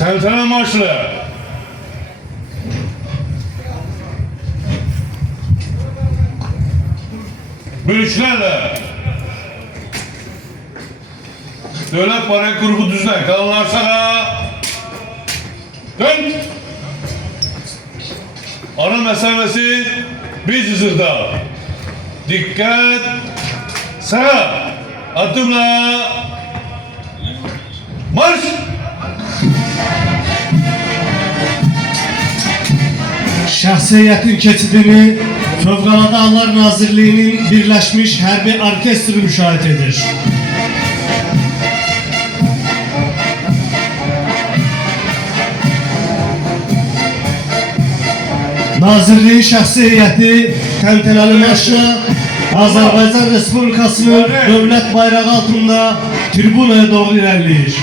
Təntənə marşlı. Bölüşlərlə. Dövlət Baraya Qrupu düzlər. Qalanlar sağa. Dön. Ana məsələsi biz üzrdə. Diqqət. Sağa. Addımla. Marş. Şəxsiyyətin keçidini Fövqəladə Hallar Nazirliyinin Birləşmiş Hərbi Orkestri müşahidə edir. Nazirliyin şəxsi heyəti təntənəli marşla Azərbaycan Respublikasının dövlət bayrağı altında tribunaya doğru ilerleyir.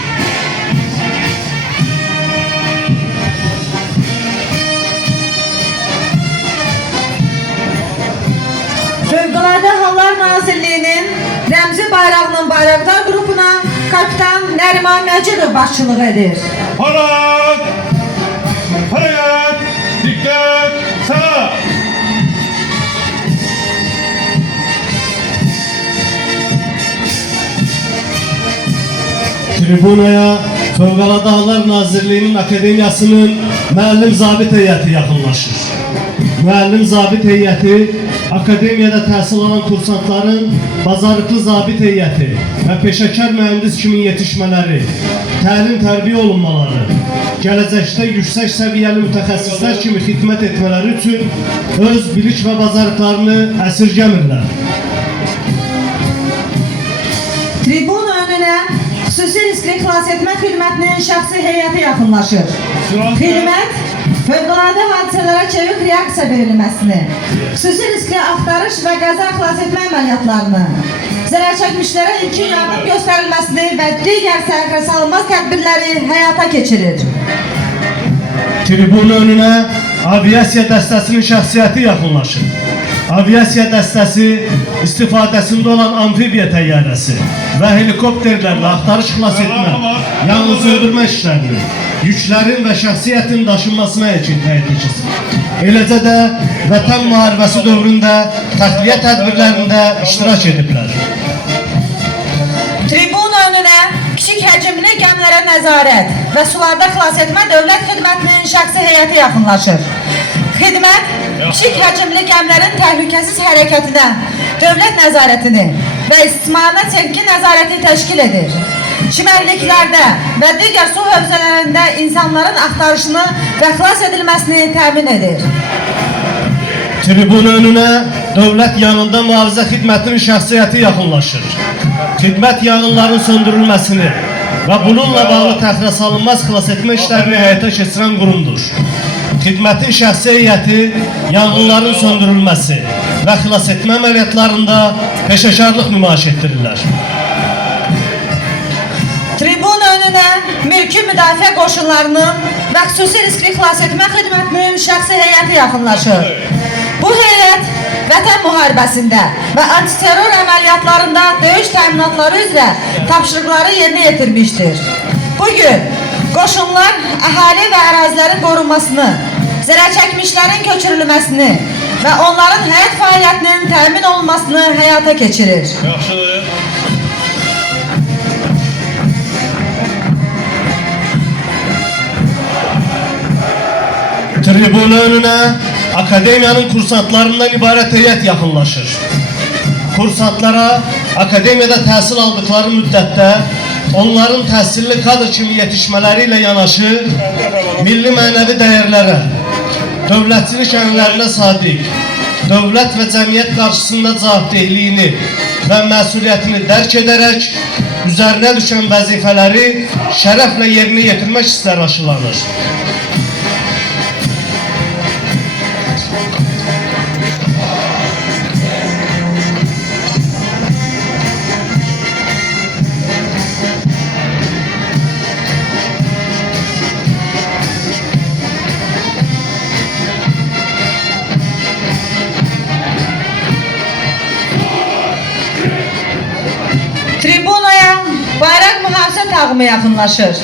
Fövqəladə Hallar Nazirliyinin rəmzi bayrağının bayraqdar qrupuna kapitan Nəriman Məcidov başçılıq edir. Parad! Parad! Diqqət! Sağa! Tribunaya Fövqəladə Hallar Nazirliyinin Akademiyasının müəllim zabit heyəti yaxınlaşır. Müəllim zabit heyəti akademiyada təhsil alan kursantların bazarlıqlı zabit heyəti və peşəkar mühəndis kimi yetişmələri, təlim-tərbiyə olunmaları, gələcəkdə yüksək səviyyəli mütəxəssislər kimi xidmət etmələri üçün öz bilik və bazarlıqlarını əsirgəmirlər. Tribun önünə xüsusi riskli xilas etmə xidmətinin şəxsi heyəti yaxınlaşır. Xidmət, fövqəladə hadisələrə çevik reaksiya verilməsini, xüsusi riskli axtarış və qəza xilas etmə əməliyyatlarını, zərərçəkmişlərə ilkin yardım göstərilməsini və digər sərxəsalınmaz tədbirləri həyata keçirir. Tribun önünə aviasiya dəstəsinin şəxsiyyəti yaxınlaşır. Aviasiya dəstəsi istifadəsində olan amfibiya təyyarəsi və helikopterlərlə axtarış xilas etmə, yanğın söndürmə işlərini, yüklərin və şəxsiyyətin daşınmasına həyata keçir. Eləcə də Vətən müharibəsi dövründə təxliyə tədbirlərində iştirak ediblər. Tribun önünə kiçik həcmli gəmilərə nəzarət və sularda xilas etmə dövlət xidmətinin şəxsi heyəti yaxınlaşır. Xidmət, kiçik həcmli gəmilərin təhlükəsiz hərəkətinə, dövlət nəzarətini və istismarına çevki nəzarəti təşkil edir. Çimərliklərdə və digər su hövzələrində insanların axtarışını və xilas edilməsini təmin edir. Tribun önünə dövlət yanğında mühafizə xidmətinin şəxsiyyəti yaxınlaşır. Xidmət yanğınların söndürülməsini və bununla bağlı təxirəsalınmaz xilas etmə işlərini həyata keçirən qurumdur. Xidmətin şəxsi heyəti yanğınların söndürülməsi və xilas etmə əməliyyatlarında peşəkarlıq nümayiş etdirirlər. Tribun önünə mülki müdafiə qoşunlarının və xüsusi riskli xilas etmə xidmətinin şəxsi heyəti yaxınlaşır. Bu heyət Vətən müharibəsində və antiterror əməliyyatlarında döyüş təminatları üzrə tapşırıqları yerinə yetirmişdir. Bugün qoşunlar əhali və ərazilərin qorunmasını, zərərçəkmişlərin köçürülməsini və onların həyat fəaliyyətinin təmin olunmasını həyata keçirir. Yaxşıdır. Tribun önünə akademiyanın kursantlarından ibarət heyət yaxınlaşır. Kursantlara akademiyada təhsil aldıkları müddətdə onların təhsilli kadr kimi yetişmələri ilə yanaşı milli mənəvi dəyərlərə, dövlətçilik ənənələrinə sadiq, dövlət və cəmiyyət qarşısında cavabdehliyini və məsuliyyətini dərk edərək üzərinə düşən vəzifələri şərəflə yerinə yetirmək istər aşılanır. Tribunaya bayraq mühafizə tağımı yaxınlaşır.